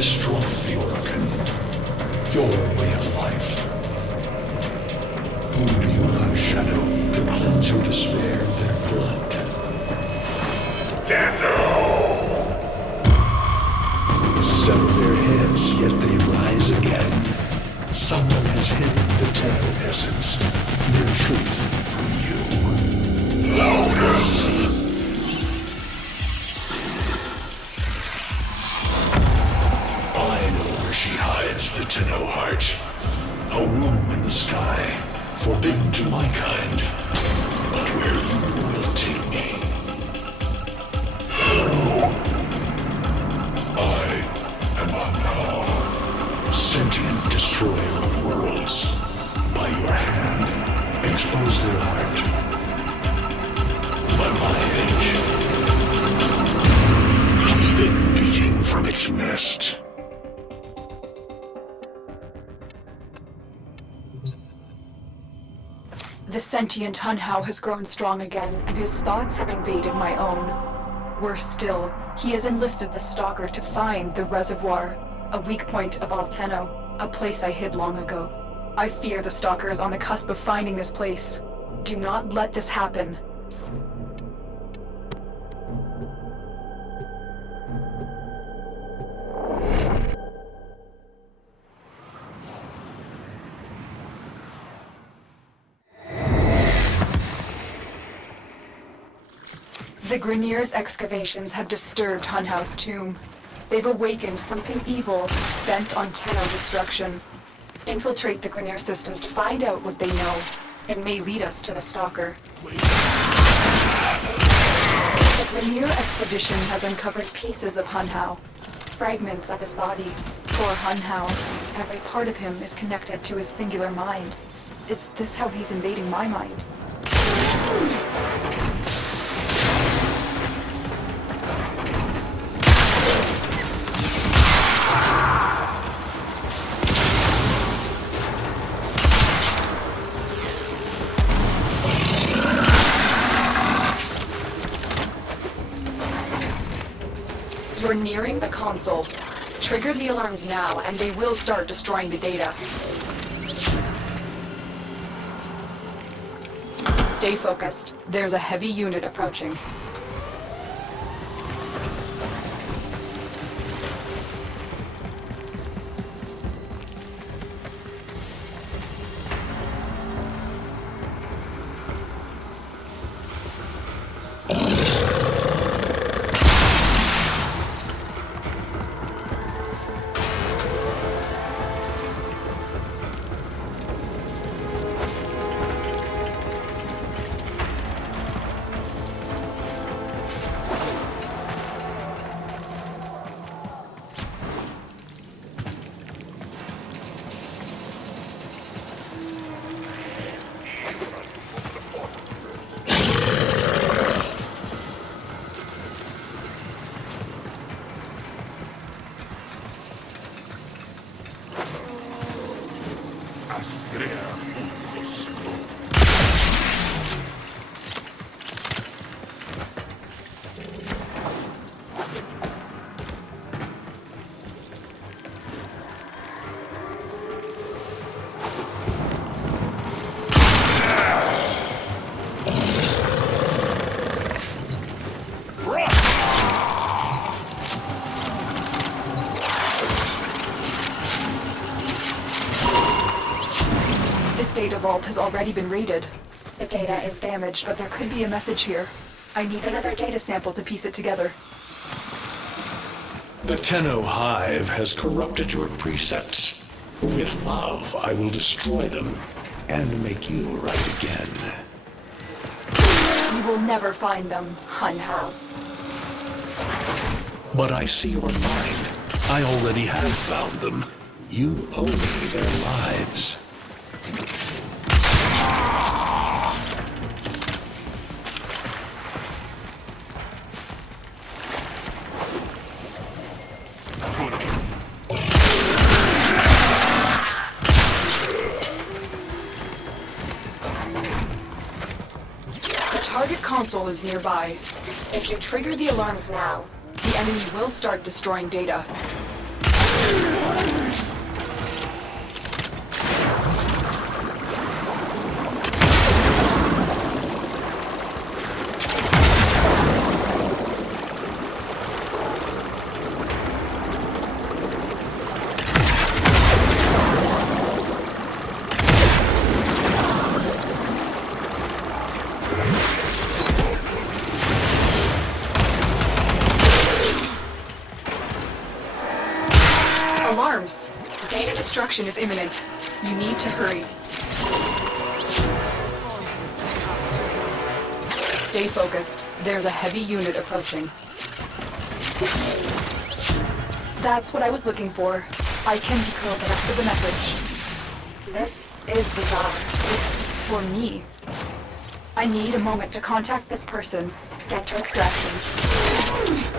destroy the organ, your way of life. Whom do you love, Shadow, to cleanse your despair in their blood? Sever their heads, yet they rise again. Someone has hidden the Tenno essence, their truth from you. Loudness! I know where she hides the Tenno heart. A womb in the sky, forbidden to my kind. But where you will take me. Sentient destroyer of worlds. By your hand, expose their heart. By my edge, leave it beating from its nest. The sentient Hunhao has grown strong again, and his thoughts have invaded my own. Worse still, he has enlisted the Stalker to find the reservoir, a weak point of Tenno, a place I hid long ago. I fear the Stalker is on the cusp of finding this place. Do not let this happen. The Grineer's excavations have disturbed Hunhao's tomb. They've awakened something evil, bent on Tenno destruction. Infiltrate the Grineer systems to find out what they know. It may lead us to the Stalker. The Grineer expedition has uncovered pieces of Hunhao, fragments of his body. Poor Hunhao. Every part of him is connected to his singular mind. Is this how he's invading my mind? You're nearing the console. Trigger the alarms now, and they will start destroying the data. Stay focused. There's a heavy unit approaching. This data vault has already been raided. The data is damaged, but there could be a message here. I need another data sample to piece it together. The Tenno Hive has corrupted your precepts. With love, I will destroy them and make you right again. You will never find them, Hunhao. But I see your mind. I already have found them. You owe me their lives. Target console is nearby. If you trigger the alarms now, the enemy will start destroying data. Destruction is imminent. You need to hurry. Stay focused. There's a heavy unit approaching. That's what I was looking for. I can decode the rest of the message. This is bizarre. It's for me. I need a moment to contact this person. Get to extraction.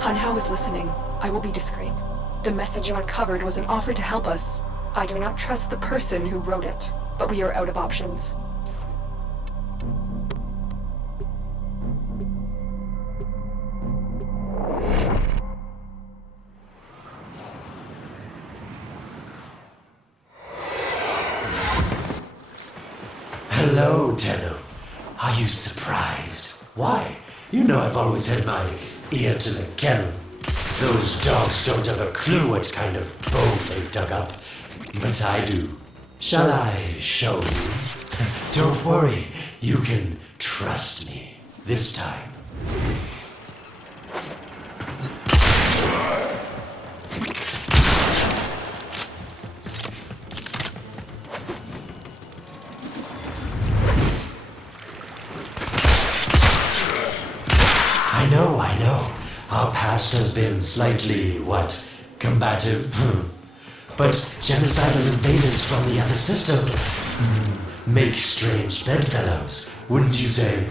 Hanhao is listening. I will be discreet. The message you uncovered was an offer to help us. I do not trust the person who wrote it, but we are out of options. Hello, Tenno. Are you surprised? Why? You know I've always had my ear to the kennel. Those dogs don't have a clue what kind of bone they've dug up. But I do. Shall I show you? Don't worry. You can trust me. This time. I know. Our past has been slightly, combative? But genocidal invaders from the other system make strange bedfellows, wouldn't you say?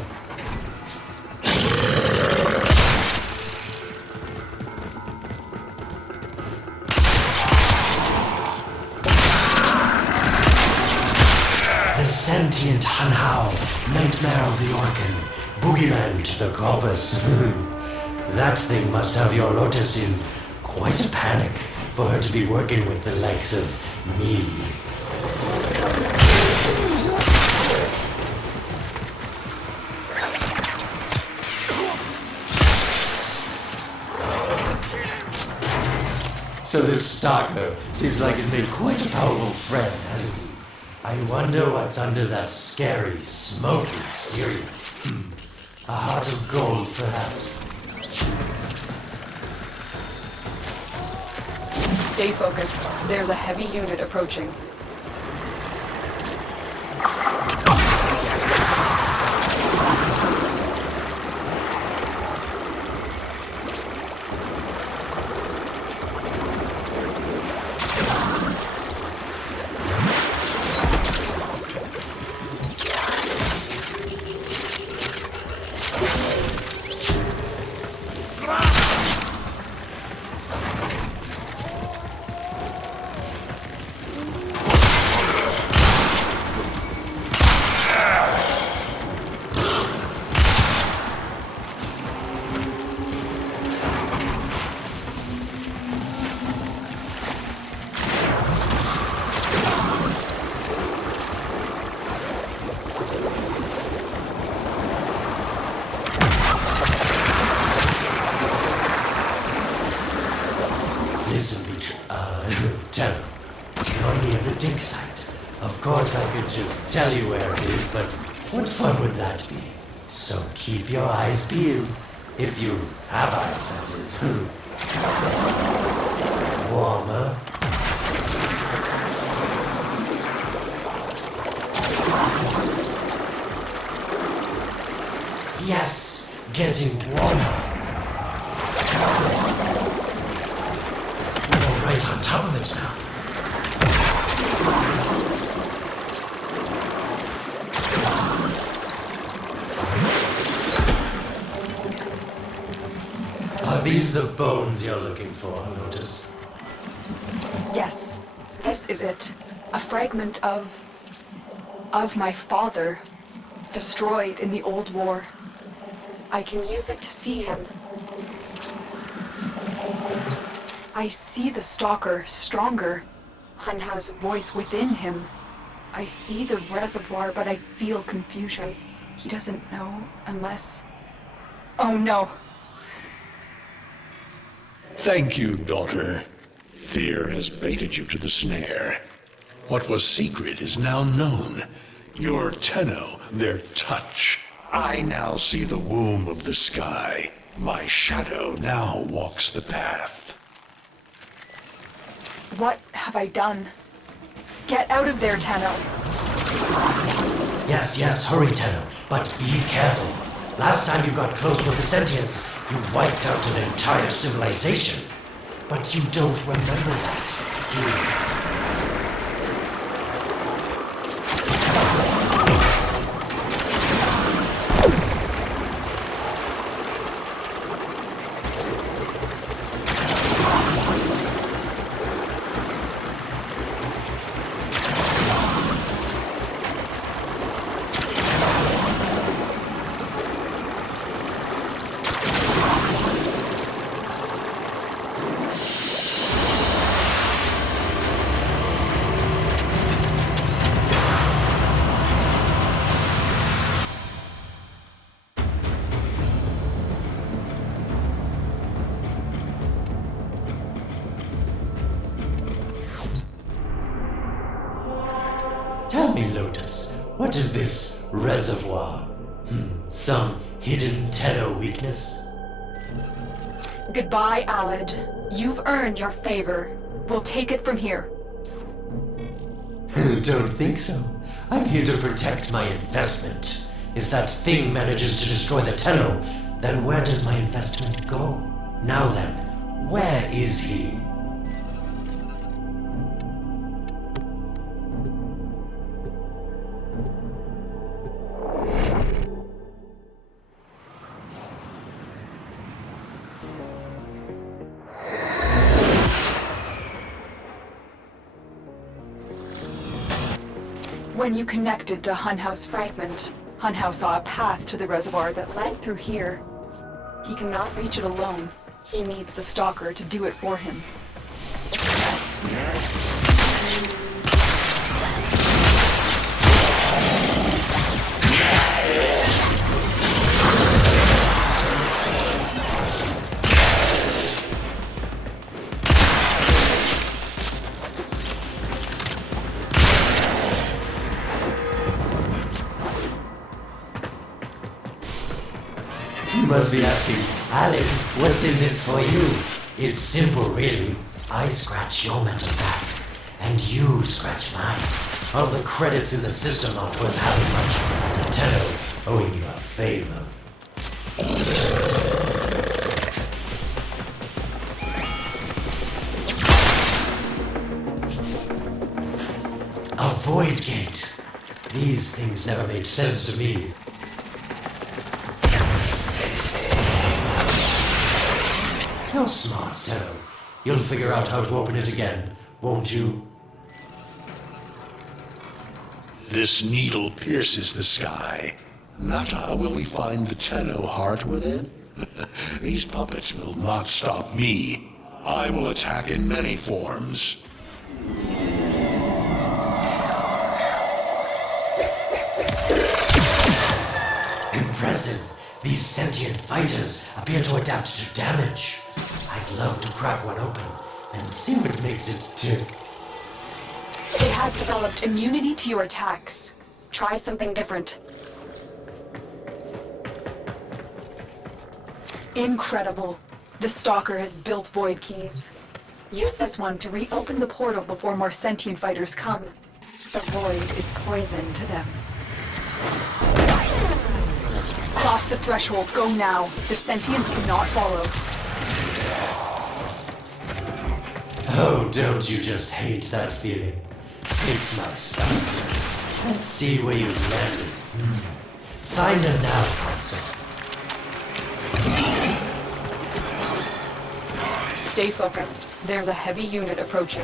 The sentient Hanhao, nightmare of the organ, boogeyman to the corpus. That thing must have your Lotus in quite a panic for her to be working with the likes of me. So this stalker seems like he's made quite a powerful friend, hasn't he? I wonder what's under that scary, smoky exterior. A heart of gold, perhaps. Stay focused. There's a heavy unit approaching. Tell her. You're near the dig site. Of course I could just tell you where it is, but what fun would that be? So keep your eyes peeled. If you have eyes, that is. Warmer. Yes, getting warmer. We're right on top of it now. Are these the bones you're looking for, Lotus? Yes, this is it. A fragment of my father, destroyed in the old war. I can use it to see him. I see the stalker stronger. Hunhow's voice within him. I see the reservoir, but I feel confusion. He doesn't know unless... Oh no. Thank you, daughter. Fear has baited you to the snare. What was secret is now known. Your Tenno, their touch. I now see the womb of the sky. My shadow now walks the path. What have I done? Get out of there, Tenno. Yes, hurry, Tenno, but be careful. Last time you got close with the sentients, you wiped out an entire civilization. But you don't remember that, do you? Tell me, Lotus, what is this reservoir? Some hidden Tenno weakness? Goodbye, Alad. You've earned your favor. We'll take it from here. Don't think so. I'm here to protect my investment. If that thing manages to destroy the Tenno, then where does my investment go? Now then, where is he? When you connected to Hunhow's fragment, Hunhow saw a path to the reservoir that led through here. He cannot reach it alone. He needs the Stalker to do it for him. You must be asking, Alec, what's in this for you? It's simple, really. I scratch your mental back, and you scratch mine. All the credits in the system aren't worth half as much as a Tenno owing you a favor. A void gate. These things never made sense to me. You're smart, Tenno. You'll figure out how to open it again, won't you? This needle pierces the sky. Not how will we find the Tenno heart within? These puppets will not stop me. I will attack in many forms. Impressive. These sentient fighters appear to adapt to damage. I'd love to crack one open and see what makes it tick. It has developed immunity to your attacks. Try something different. Incredible. The Stalker has built void keys. Use this one to reopen the portal before more sentient fighters come. The void is poison to them. Cross the threshold. Go now. The sentients cannot follow. Oh, don't you just hate that feeling? Fix my stuff. Let's see where you landed. Find a nav console. Stay focused. There's a heavy unit approaching.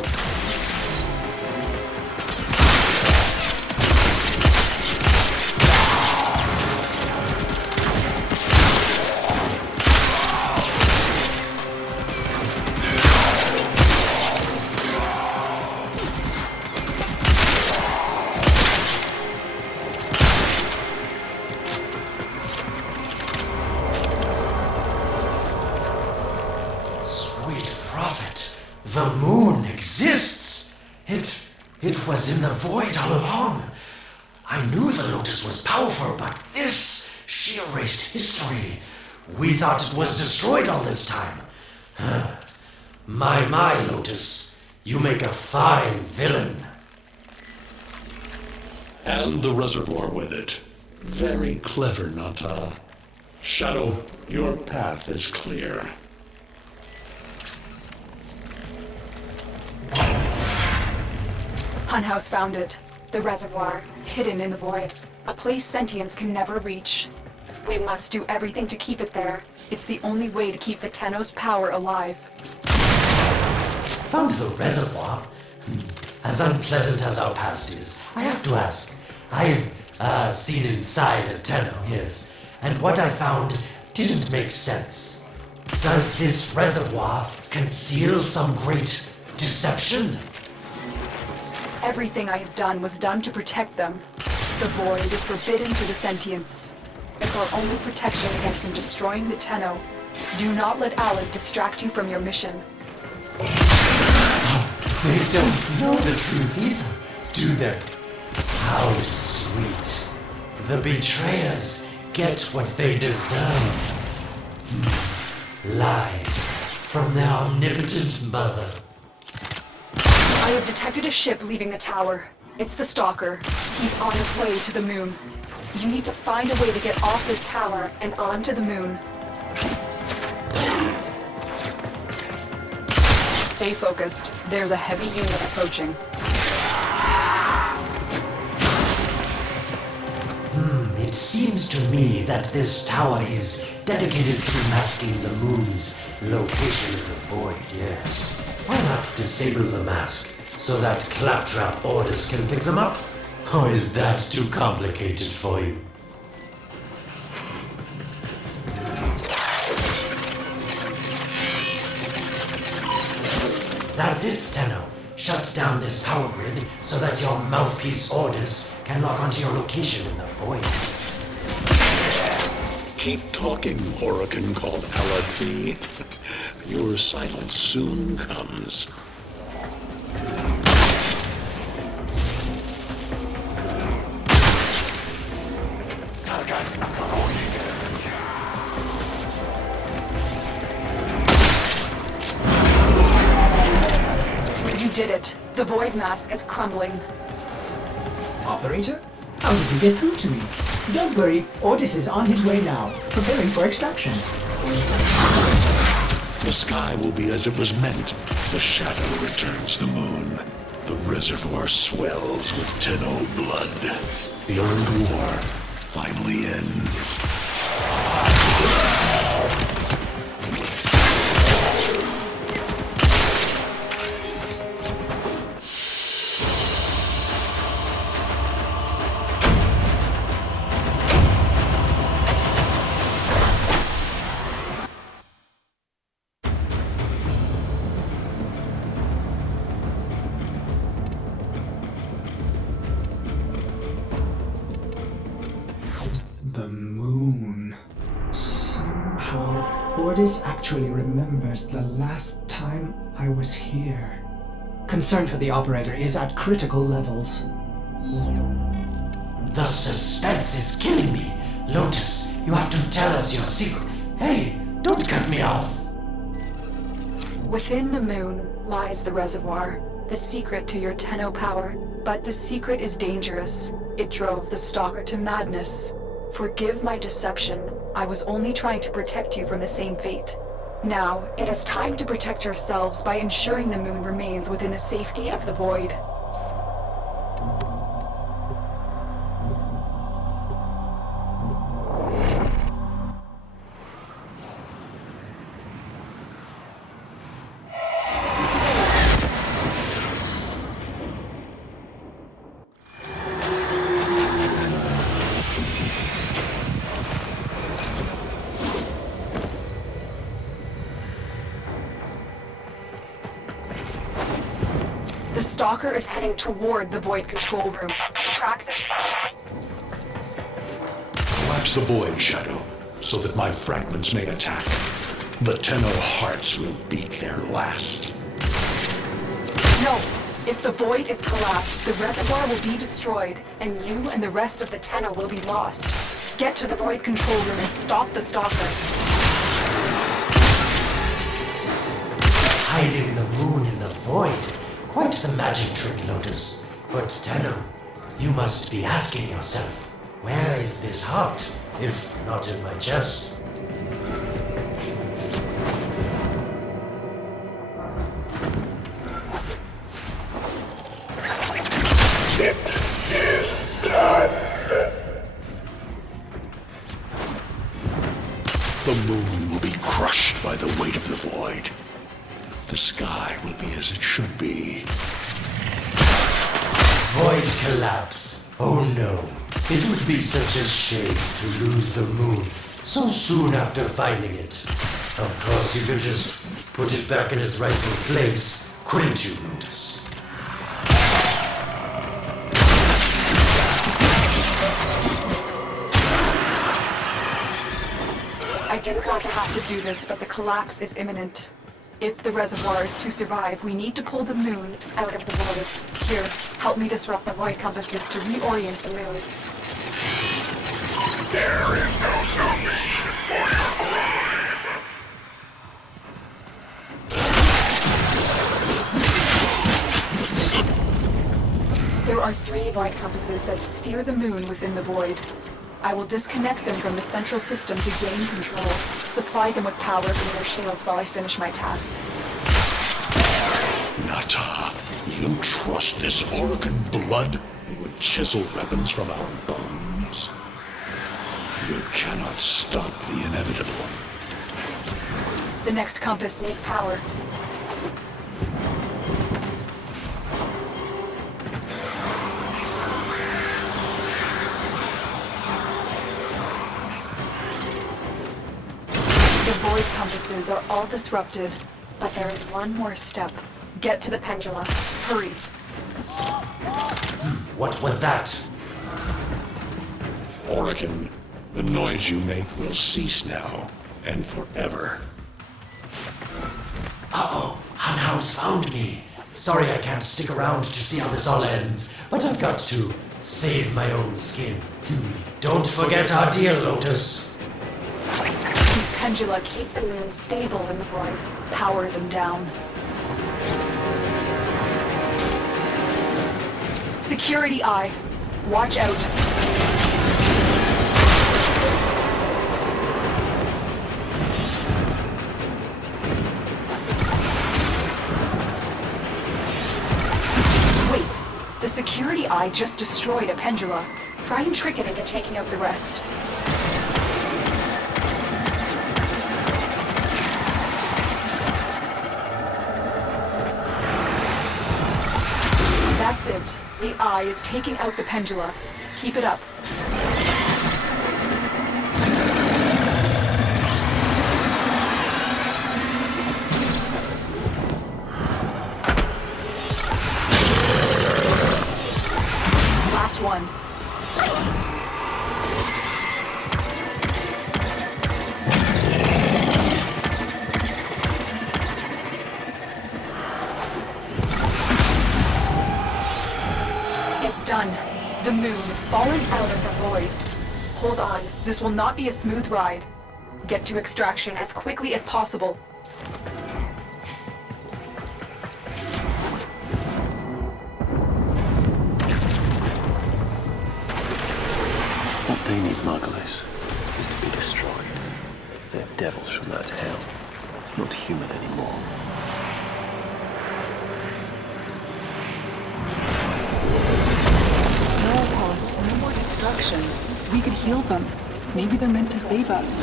The moon exists! It was in the void all along. I knew the Lotus was powerful, but this, she erased history. We thought it was destroyed all this time. My, Lotus, you make a fine villain. And the reservoir with it. Very clever, Nata. Shadow, your path is clear. Hunhouse found it. The reservoir, hidden in the void. A place sentience can never reach. We must do everything to keep it there. It's the only way to keep the Tenno's power alive. Found the reservoir? As unpleasant as our past is, I have to ask. I've seen inside a Tenno, yes. And what I found didn't make sense. Does this reservoir conceal some great deception? Everything I have done was done to protect them. The void is forbidden to the sentients. It's our only protection against them destroying the Tenno. Do not let Alan distract you from your mission. They don't know the truth either, do they? How sweet. The betrayers get what they deserve. Lies from their omnipotent mother. I have detected a ship leaving the tower. It's the Stalker. He's on his way to the moon. You need to find a way to get off this tower and onto the moon. Stay focused. There's a heavy unit approaching. It seems to me that this tower is dedicated to masking the moon's location in the void, yes. Why not disable the mask so that claptrap orders can pick them up? Or is that too complicated for you? That's it, Tenno. Shut down this power grid so that your mouthpiece orders can lock onto your location in the void. Keep talking, Oracle called Aladdin. Your silence soon comes. You did it. The void mask is crumbling. Operator? How did you get through to me? Don't worry, Otis is on his way now, preparing for extraction. The sky will be as it was meant. The shadow returns the moon. The reservoir swells with Tenno blood. The old war finally ends. The moon. Somehow, Otis actually remembers the last time I was here. Concern for the operator is at critical levels. The suspense is killing me. Lotus, you have to tell us your secret. Hey, don't cut me off. Within the moon lies the reservoir, the secret to your Tenno power. But the secret is dangerous. It drove the Stalker to madness. Forgive my deception. I was only trying to protect you from the same fate. Now, it is time to protect ourselves by ensuring the moon remains within the safety of the void. The stalker is heading toward the Void control room. Track the... Collapse the Void, Shadow, so that my fragments may attack. The Tenno hearts will beat their last. No! If the Void is collapsed, the reservoir will be destroyed, and you and the rest of the Tenno will be lost. Get to the Void control room and stop the stalker. Hiding the moon in the void. Quite the magic trick, Lotus. But Tenno, you must be asking yourself, where is this heart, if not in my chest? It is done. The moon will be crushed by the weight of the void. The sky will be as it should be. Void collapse. Oh no. It would be such a shame to lose the moon so soon after finding it. Of course, you could just put it back in its rightful place, couldn't you, Lotus? I didn't want to have to do this, but the collapse is imminent. If the reservoir is to survive, we need to pull the moon out of the void. Here, help me disrupt the void compasses to reorient the moon. There is no salvation for your crime. There are 3 void compasses that steer the moon within the void. I will disconnect them from the central system to gain control. Supply them with power from their shields while I finish my task. Nata, you trust this Orokin blood who would chisel weapons from our bones? You cannot stop the inevitable. The next compass needs power. The void compasses are all disrupted, but there is one more step. Get to the pendula. Hurry. What was that? Orokin, the noise you make will cease now and forever. Uh-oh, Hanau's found me. Sorry I can't stick around to see how this all ends, but I've got to save my own skin. Don't forget our deal, Lotus. These pendula keep the moon stable in the void. Power them down. Security eye. Watch out. Wait. The security eye just destroyed a pendula. Try and trick it into taking out the rest. That's it. The eye is taking out the pendula. Keep it up. Last one. Done. The moon is falling out of the void. Hold on. This will not be a smooth ride. Get to extraction as quickly as possible. What they need, Margulis, is to be destroyed. They're devils from that hell. Not human anymore. No more destruction. We could heal them. Maybe they're meant to save us.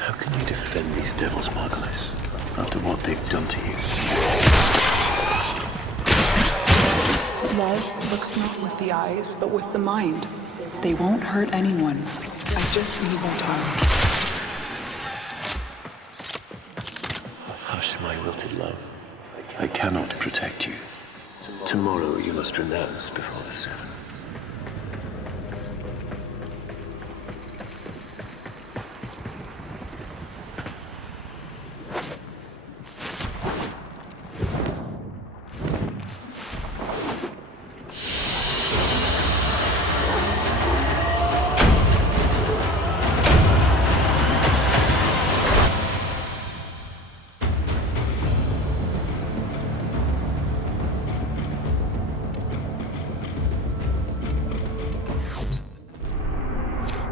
How can you defend these devils, Margulis, after what they've done to you? Love looks not with the eyes, but with the mind. They won't hurt anyone. I just need more time. My wilted love, I cannot protect you. Tomorrow you must renounce before the seven.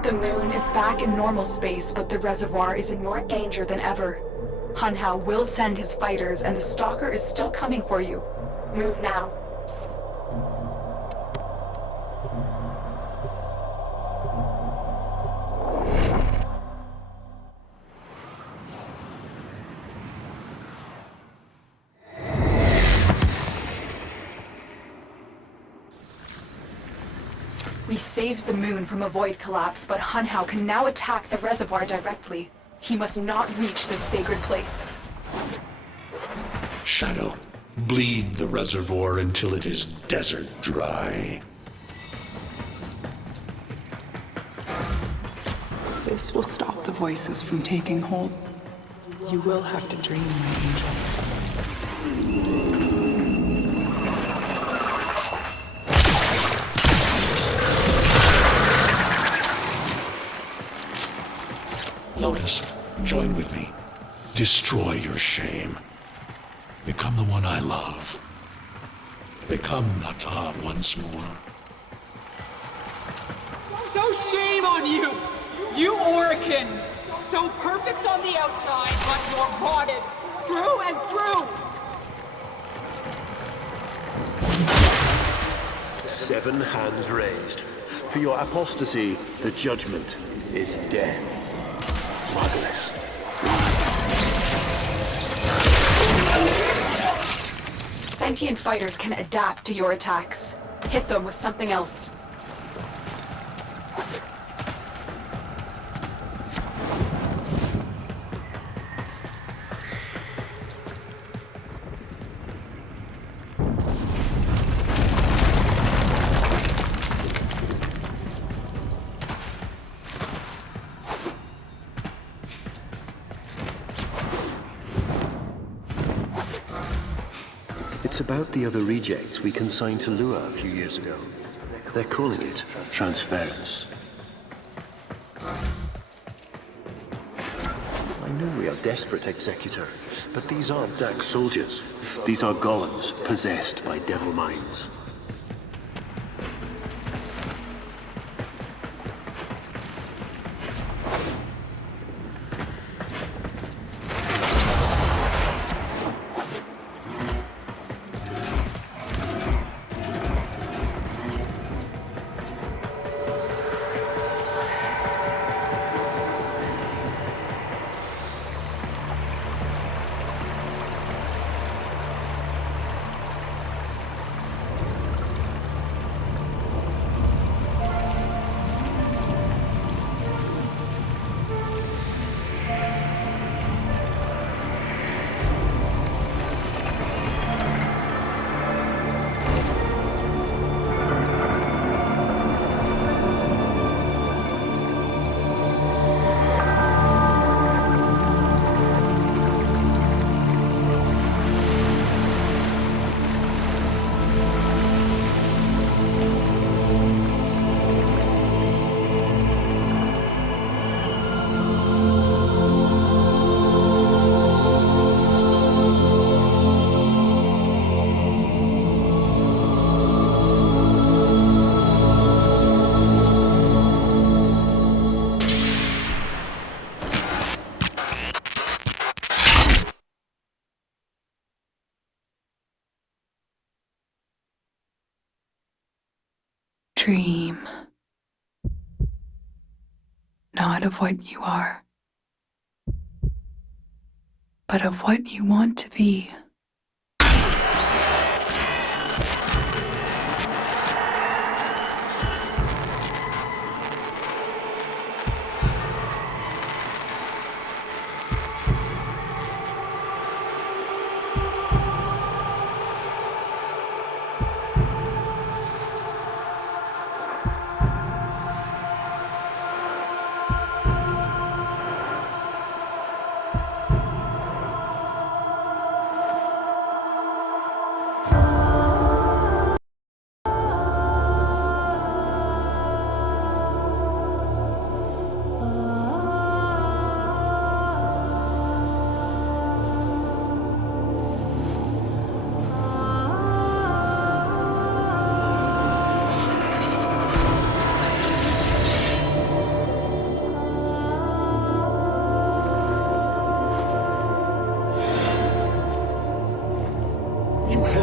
The moon is back in normal space, but the reservoir is in more danger than ever. Hun Hao will send his fighters, and the Stalker is still coming for you. Move now. We saved the moon from a void collapse, but Hun Hao can now attack the reservoir directly. He must not reach this sacred place. Shadow, bleed the reservoir until it is desert dry. This will stop the voices from taking hold. You will have to dream, my angel. Lotus, join with me. Destroy your shame. Become the one I love. Become Nata once more. So shame on you! You Orican! So perfect on the outside, but you're rotted through and through! Seven hands raised. For your apostasy, the judgment is death. Marvelous. Sentient fighters can adapt to your attacks. Hit them with something else. It's about the other rejects we consigned to Lua a few years ago. They're calling it transference. I know we are desperate, Executor, but these aren't Dax soldiers. These are golems possessed by devil minds. Dream. Not of what you are, but of what you want to be.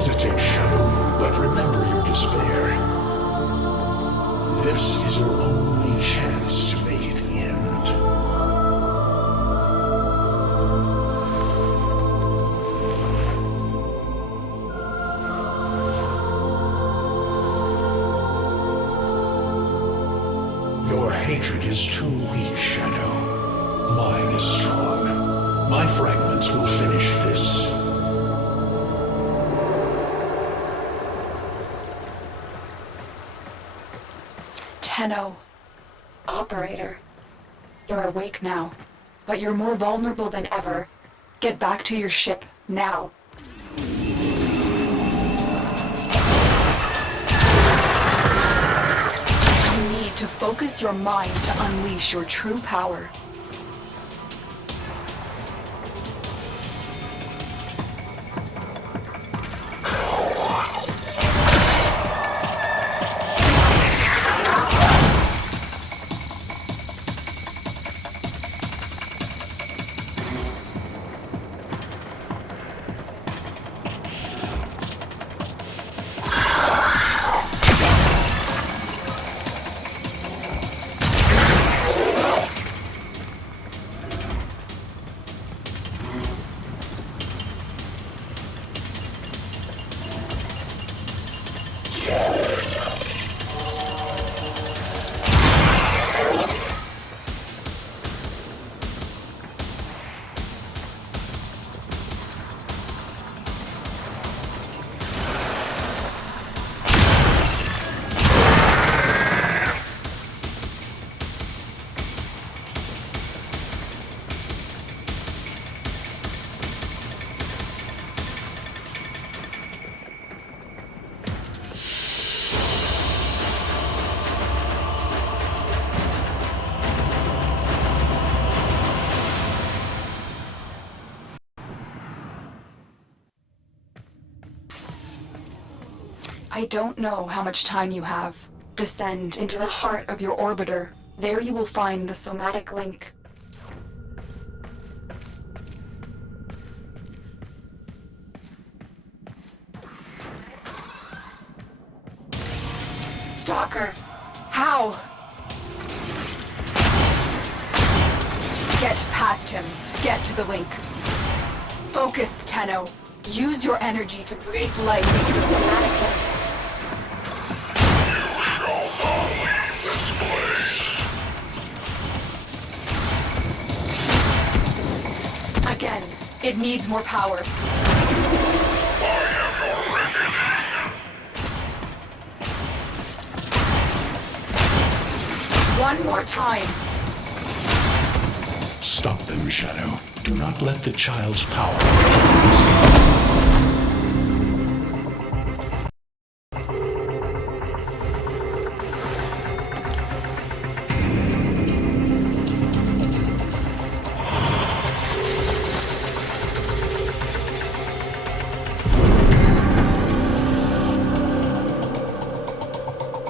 hesitate, Shadow, but remember your despair. This is your only chance to make it end. Your hatred is too weak, Shadow. Mine is strong. My fragments will finish this. Tenno. Operator. You're awake now, but you're more vulnerable than ever. Get back to your ship, now. You need to focus your mind to unleash your true power. I don't know how much time you have. Descend into the heart of your orbiter. There you will find the somatic link. Stalker! How? Get past him. Get to the link. Focus, Tenno. Use your energy to breathe life into the somatic link. Again, it needs more power. One more time. Stop them, Shadow. Do not let the child's power.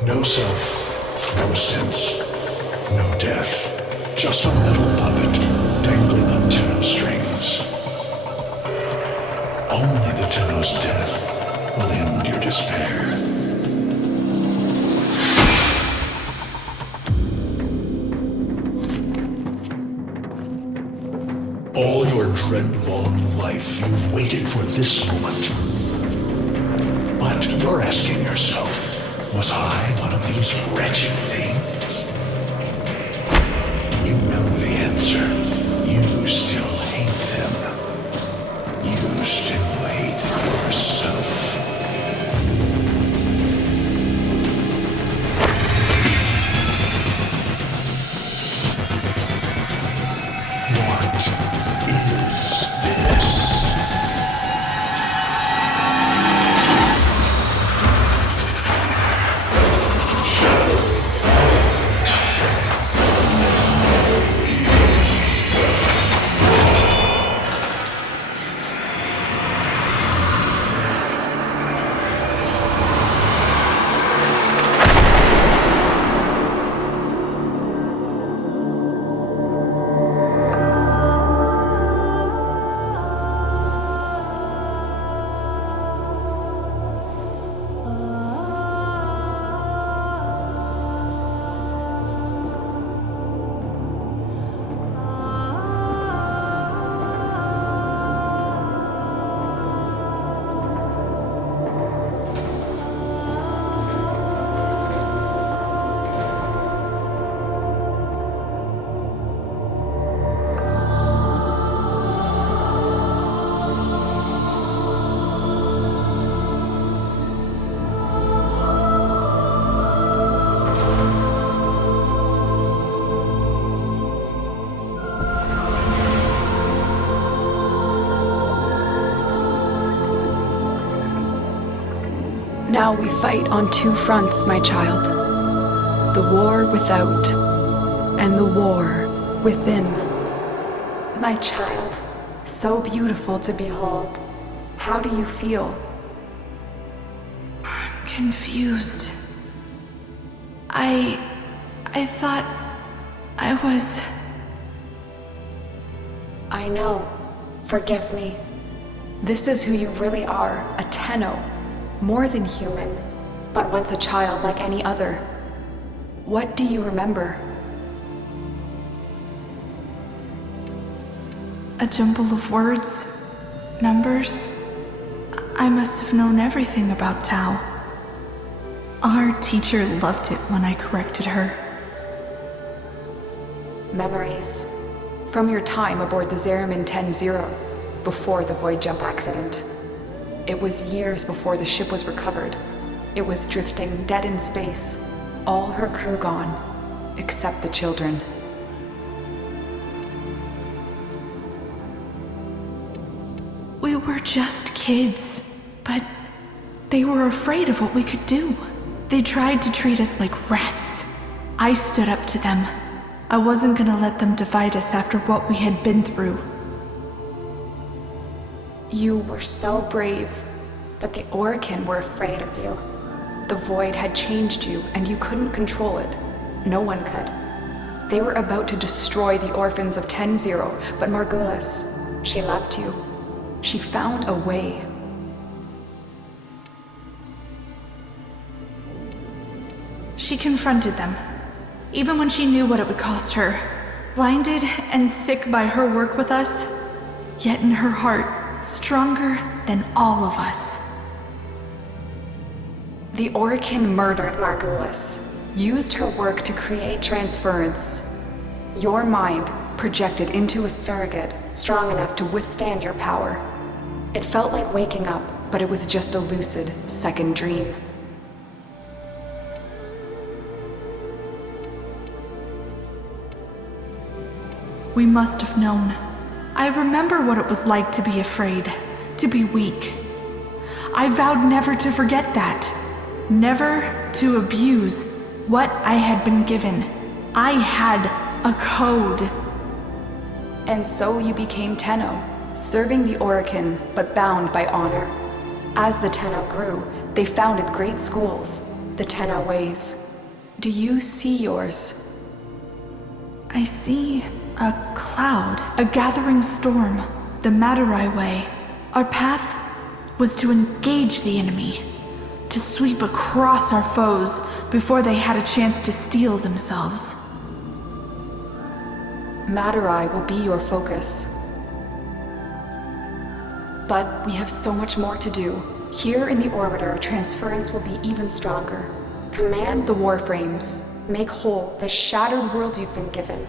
No self, no sense, no death. Just a metal puppet dangling on Tenno strings. Only the Tenno's death will end your despair. All your dread-long life, you've waited for this moment. But you're asking yourself, was I one of these wretched things? You know the answer. You still hate them. You still hate yourself. What is this? Shadow. Now we fight on two fronts, my child. The war without, and the war within. My child, so beautiful to behold. How do you feel? I'm confused. I thought I was... I know. Forgive me. This is who you really are, a Tenno. More than human, but once a child like any other. What do you remember? A jumble of words, numbers. I must have known everything about Tao. Our teacher loved it when I corrected her. Memories. From your time aboard the Zeramin 10-0, before the void jump accident. It was years before the ship was recovered. It was drifting dead in space, all her crew gone, except the children. We were just kids, but they were afraid of what we could do. They tried to treat us like rats. I stood up to them. I wasn't gonna let them divide us after what we had been through. You were so brave, but the Orokin were afraid of you. The void had changed you, and you couldn't control it. No one could. They were about to destroy the orphans of 10-0, but Margulis, she loved you. She found a way. She confronted them, even when she knew what it would cost her. Blinded and sick by her work with us, yet in her heart, stronger than all of us. The Orokin murdered Margulis, used her work to create transference. Your mind projected into a surrogate strong enough to withstand your power. It felt like waking up, but it was just a lucid second dream. We must have known. I remember what it was like to be afraid, to be weak. I vowed never to forget that. Never to abuse what I had been given. I had a code. And so you became Tenno, serving the Orokin, but bound by honor. As the Tenno grew, they founded great schools, the Tenno ways. Do you see yours? I see a cloud, a gathering storm, the Madurai way. Our path was to engage the enemy, to sweep across our foes before they had a chance to steel themselves. Madurai will be your focus. But we have so much more to do. Here in the Orbiter, transference will be even stronger. Command the Warframes. Make whole the shattered world you've been given.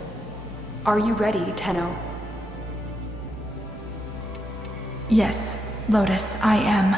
Are you ready, Tenno? Yes, Lotus, I am.